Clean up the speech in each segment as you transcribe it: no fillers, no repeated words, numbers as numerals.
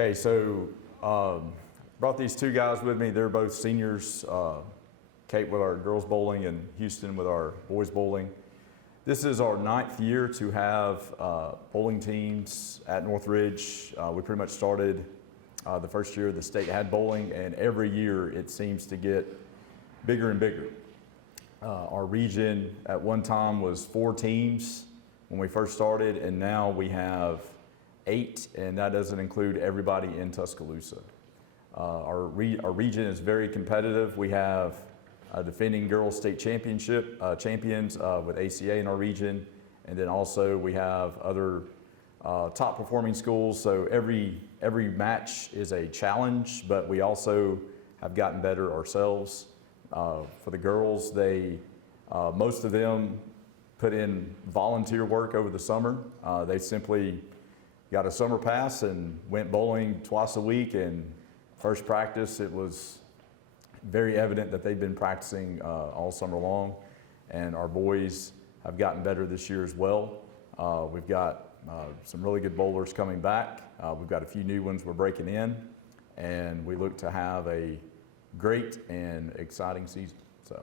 Okay, so brought these two guys with me. They're both seniors. Kate with our girls bowling and Houston with our boys bowling. This is our 9th year to have bowling teams at Northridge. We pretty much started the first year the state had bowling, and every year it seems to get bigger and bigger. Our region at one time was 4 teams when we first started, and now we have 8, and that doesn't include everybody in Tuscaloosa. Our region is very competitive. We have defending girls state championship champions with ACA in our region, and then also we have other top performing schools. So every match is a challenge, but we also have gotten better ourselves. For the girls, most of them put in volunteer work over the summer. They simply got a summer pass and went bowling twice a week, and first practice it was very evident that they've been practicing all summer long, and our boys have gotten better this year as well. We've got some really good bowlers coming back. We've got a few new ones we're breaking in, and we look to have a great and exciting season. So.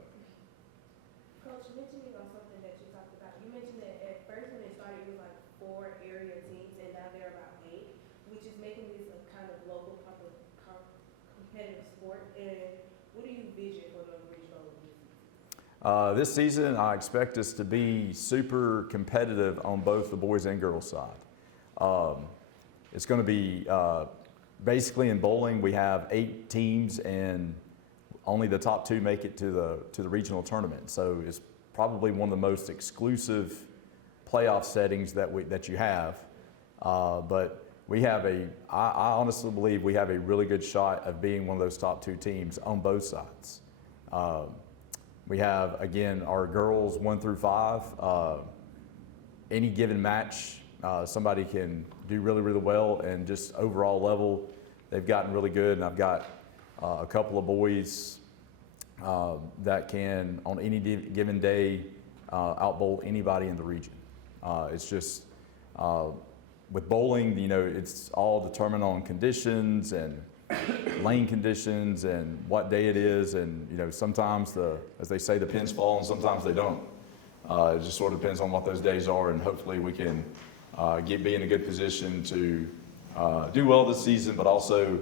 Coach, you mentioned about something that you talked about. You mentioned that at first when it started, it was like 4 area teams, and now there are about 8, which is making this a kind of local competitive sport. And what do you vision for Northridge bowling this season? This season, I expect us to be super competitive on both the boys and girls side. It's going to be basically in bowling, we have 8 teams, and only the top 2 make it to the regional tournament. So it's probably one of the most exclusive playoff settings that you have. But we have I honestly believe we have a really good shot of being one of those top 2 teams on both sides. We have, again, our girls 1 through 5. Any given match, somebody can do really, really well, and just overall level, they've gotten really good. And I've got a couple of boys that can, on any given day, outbowl anybody in the region. It's just, with bowling, it's all determined on conditions and lane conditions and what day it is, and sometimes as they say, the pins fall and sometimes they don't. It just sort of depends on what those days are, and hopefully we can be in a good position to do well this season, but also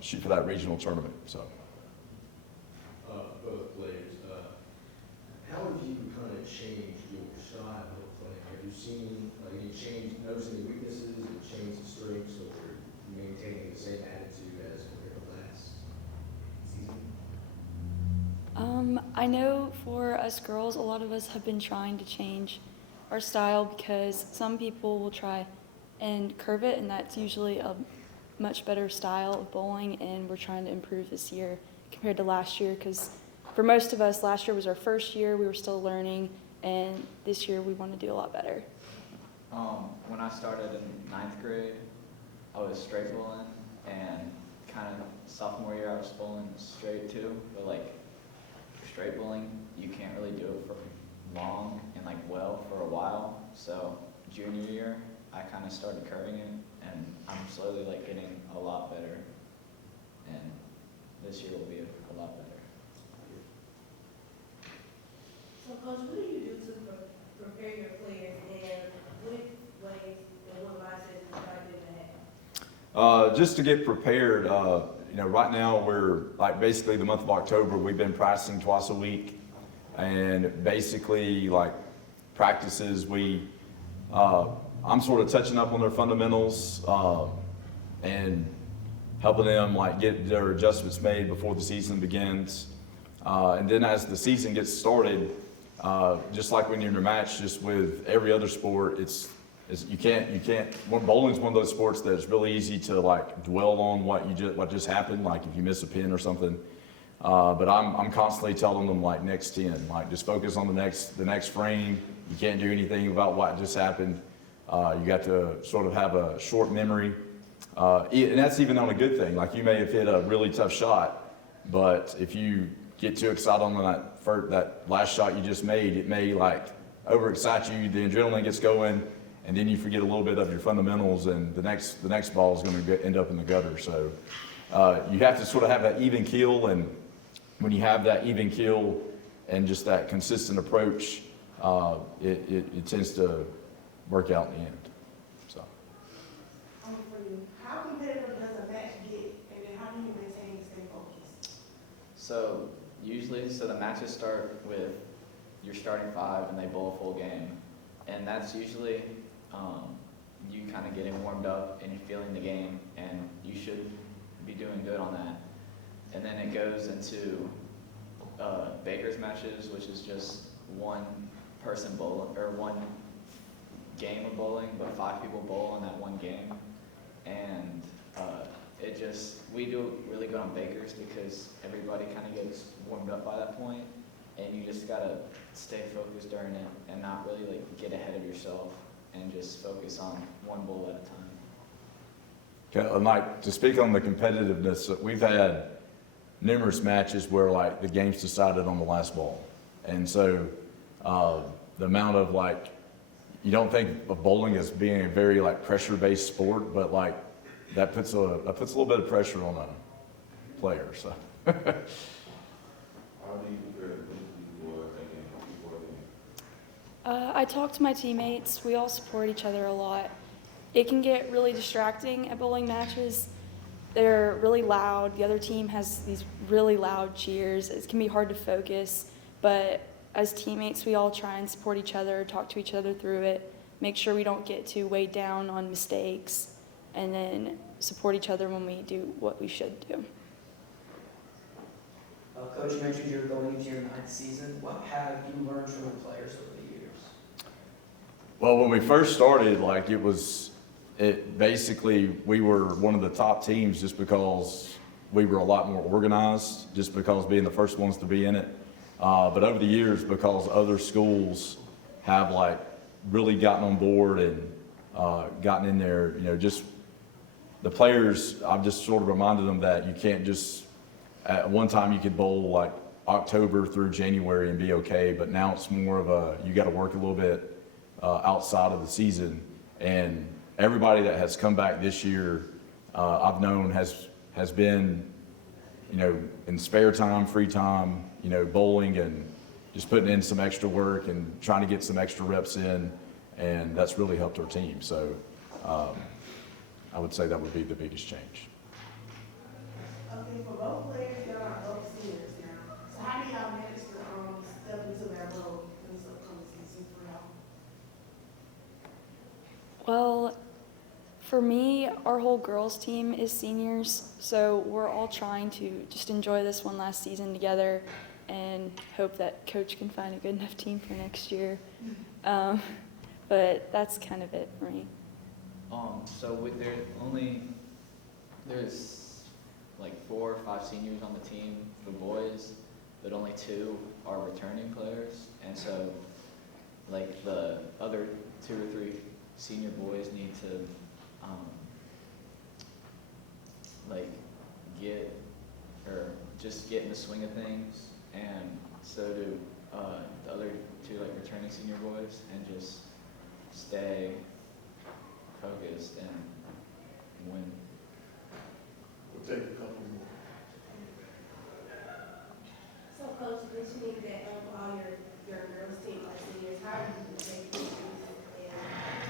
shoot for that regional tournament. So. Both players, how have you kind of changed your style of playing? Have you seen any change, noticed any weaknesses, and changed the strengths, or maintaining the same attitude as compared to last season? I know for us girls, a lot of us have been trying to change our style because some people will try and curve it, and that's usually a much better style of bowling, and we're trying to improve this year compared to last year, because for most of us, last year was our first year, we were still learning, and this year we want to do a lot better. When I started in 9th grade, I was straight bowling, and kind of sophomore year I was bowling straight too, but like straight bowling, you can't really do it for long and like well for a while. So junior year, I kind of started curving it, and I'm slowly like getting a lot better, and this year will be a lot better. So, Coach, what do you do to prepare your players, and what ways and what mindsets you try to do that? Just to get prepared, right now we're like basically the month of October, we've been practicing twice a week, and basically like practices I'm sort of touching up on their fundamentals and helping them like get their adjustments made before the season begins. And then as the season gets started, just like when you're in your match, just with every other sport, you can't. Bowling's one of those sports that it's really easy to like dwell on what just happened, like if you miss a pin or something. But I'm constantly telling them like next 10, like just focus on the next frame. You can't do anything about what just happened. You got to sort of have a short memory, and that's even on a good thing. Like you may have hit a really tough shot, but if you get too excited on that last shot you just made, it may like overexcite you. The adrenaline gets going, and then you forget a little bit of your fundamentals, and the next ball is going to end up in the gutter. So you have to sort of have that even keel, and when you have that even keel and just that consistent approach, it tends to work out in the end. So. For you, how competitive does a match get, and then how do you maintain stay focused? So usually, the matches start with your starting five and they bowl a full game. And that's usually you kind of getting warmed up and you're feeling the game, and you should be doing good on that. And then it goes into Baker's matches, which is just one person bowl, or one game of bowling, but 5 people bowl in that one game. And we do really good on Baker's because everybody kind of gets warmed up by that point, and you just gotta stay focused during it and not really like get ahead of yourself and just focus on one bowl at a time. Okay, and like to speak on the competitiveness, we've had numerous matches where like the game's decided on the last ball, and so the amount of like, you don't think of bowling as being a very like pressure-based sport, but like that puts a little bit of pressure on a player. So. How do you prepare for taking before the game? I talk to my teammates. We all support each other a lot. It can get really distracting at bowling matches. They're really loud. The other team has these really loud cheers. It can be hard to focus, but as teammates, we all try and support each other, talk to each other through it, make sure we don't get too weighed down on mistakes, and then support each other when we do what we should do. Coach, you mentioned you're going into your 9th season. What have you learned from the players over the years? Well, when we first started, like basically we were one of the top teams just because we were a lot more organized, just because being the first ones to be in it. But over the years, because other schools have like really gotten on board and gotten in there, just the players, I've just sort of reminded them that you can't just, at one time you could bowl like October through January and be okay, but now it's more of you got to work a little bit outside of the season. And everybody that has come back this year, I've known has been, in spare time, free time, bowling and just putting in some extra work and trying to get some extra reps in, and that's really helped our team. So I would say that would be the biggest change. Okay, for both players, y'all are both seniors now. So how do y'all manage to step into that role in this upcoming season for y'all? Well, for me, our whole girls team is seniors, so we're all trying to just enjoy this one last season together and hope that coach can find a good enough team for next year. But that's kind of it for me. There's like 4 or 5 seniors on the team for boys, but only 2 are returning players, and so like the other 2 or 3 senior boys need to get in the swing of things, and so do the other 2 like returning senior boys, and just stay focused and win. We'll take a couple more. So, Coach, mentioning that all your girls' team are seniors, how do you take this and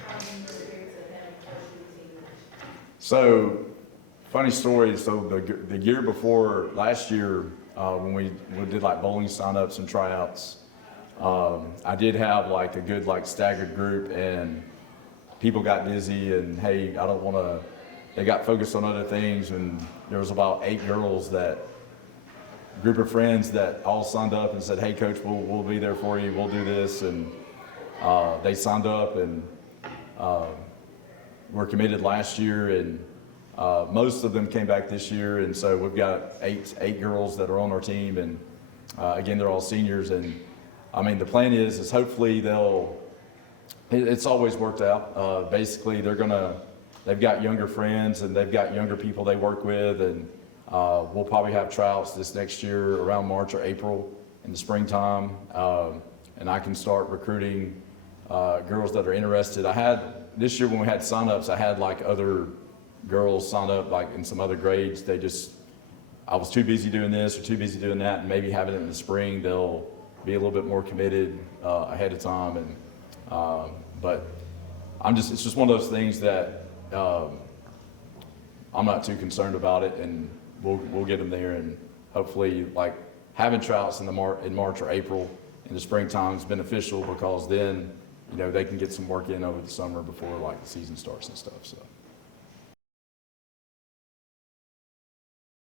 how do you prepare to have a freshman team? So, funny story. So the year before last year, when we did like bowling signups and tryouts, I did have like a good like staggered group, and people got busy and hey, I don't want to. They got focused on other things, and there was about 8 girls group of friends that all signed up and said, hey coach, we'll be there for you, we'll do this, and they signed up and were committed last year, and most of them came back this year, and so we've got eight girls that are on our team, and again, they're all seniors, and I mean, the plan is hopefully it's always worked out. Basically, they've got younger friends and they've got younger people they work with, and we'll probably have tryouts this next year around March or April in the springtime, and I can start recruiting girls that are interested. This year when we had signups, I had like other girls sign up like in some other grades. I was too busy doing this or too busy doing that, and maybe having it in the spring, they'll be a little bit more committed ahead of time. And but it's just one of those things that I'm not too concerned about it, and we'll get them there. And hopefully, like having tryouts in March or April in the springtime is beneficial, because then they can get some work in over the summer before like the season starts and stuff. So.